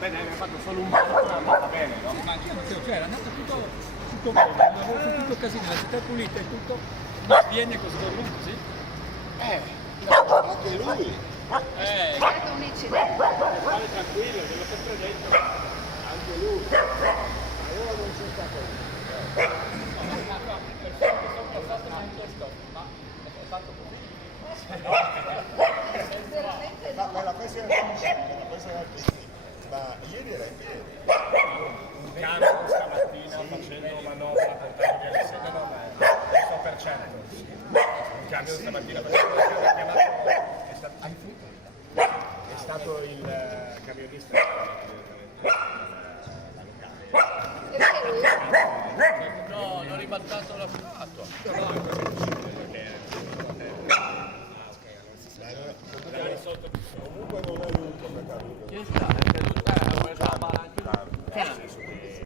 Bene, hai fatto solo un po', ma va bene, no? Ma anch'io non so, cioè era andato tutto bene, avevo fatto tutto casino, la città pulita e tutto, ma viene questo rumbo così? Anche lui. È stato un incidente. Fare tranquillo, te l'ho sempre detto. Anche lui. Allora non c'è stato. Ma è fatto così? Veramente Ma no. quella questa era così. Ma ieri era in piedi. Un camion stamattina facendo manovra per tagliare le sedie, no, ma è 100%. Un camion stamattina facendo la chiamata è stato il camionista È vero? No, l'ho ribaltato la Comunque non è